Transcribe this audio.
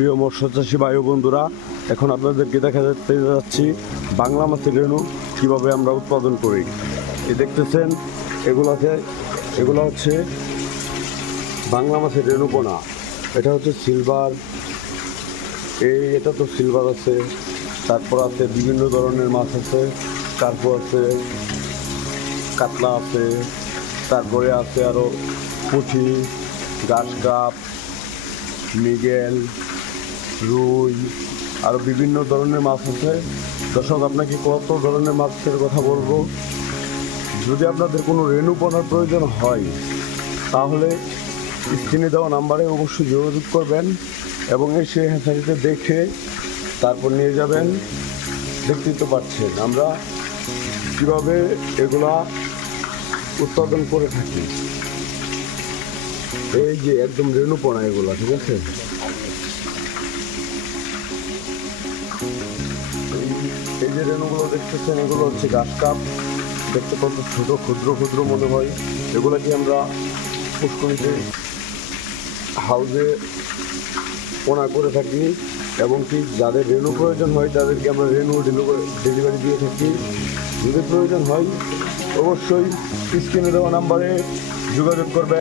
প্রিয় মৎস্যচাষী ভাই ও বন্ধুরা, এখন আপনাদেরকে দেখাতে যাচ্ছি বাংলা মাছের রেণু কীভাবে আমরা উৎপাদন করি। এই দেখতেছেন এগুলো হচ্ছে বাংলা মাছের রেণু পোনা। এটা হচ্ছে সিলভার, এটা তো সিলভার আছে, তারপর আছে বিভিন্ন ধরনের মাছ আছে, তারপর আছে কাতলা আছে, তারপরে আছে আরও পুঁটি, ঘাস কাপ, মৃগেল, রুই, আরও বিভিন্ন ধরনের মাছ আছে। দর্শক, আপনাকে কত ধরনের মাছের কথা বলবো। যদি আপনাদের কোনো রেণু পোনার প্রয়োজন হয় তাহলে স্ক্রিনে দেওয়া নাম্বারে অবশ্যই যোগাযোগ করবেন এবং এসে হ্যাচারিতে দেখে তারপর নিয়ে যাবেন। দেখতেই তো পাচ্ছেন আমরা কীভাবে এগুলা উৎপাদন করে থাকি। এই যে একদম রেণু পোনা এগুলা, ঠিক আছে। এই যে রেণুগুলো দেখতেছেন, এগুলো হচ্ছে ঘাস কাপ। দেখতে কত ছোটো, ক্ষুদ্র ক্ষুদ্র মনে হয়। এগুলোকে আমরা পুষ্করিতে হাউজে পোনা করে থাকি এবং কি যাদের রেণু প্রয়োজন হয় তাদেরকে আমরা রেণু ডেলিভারি দিয়ে থাকি। যদি প্রয়োজন হয় অবশ্যই স্ক্রিনে দেওয়া নাম্বারে যোগাযোগ করবেন।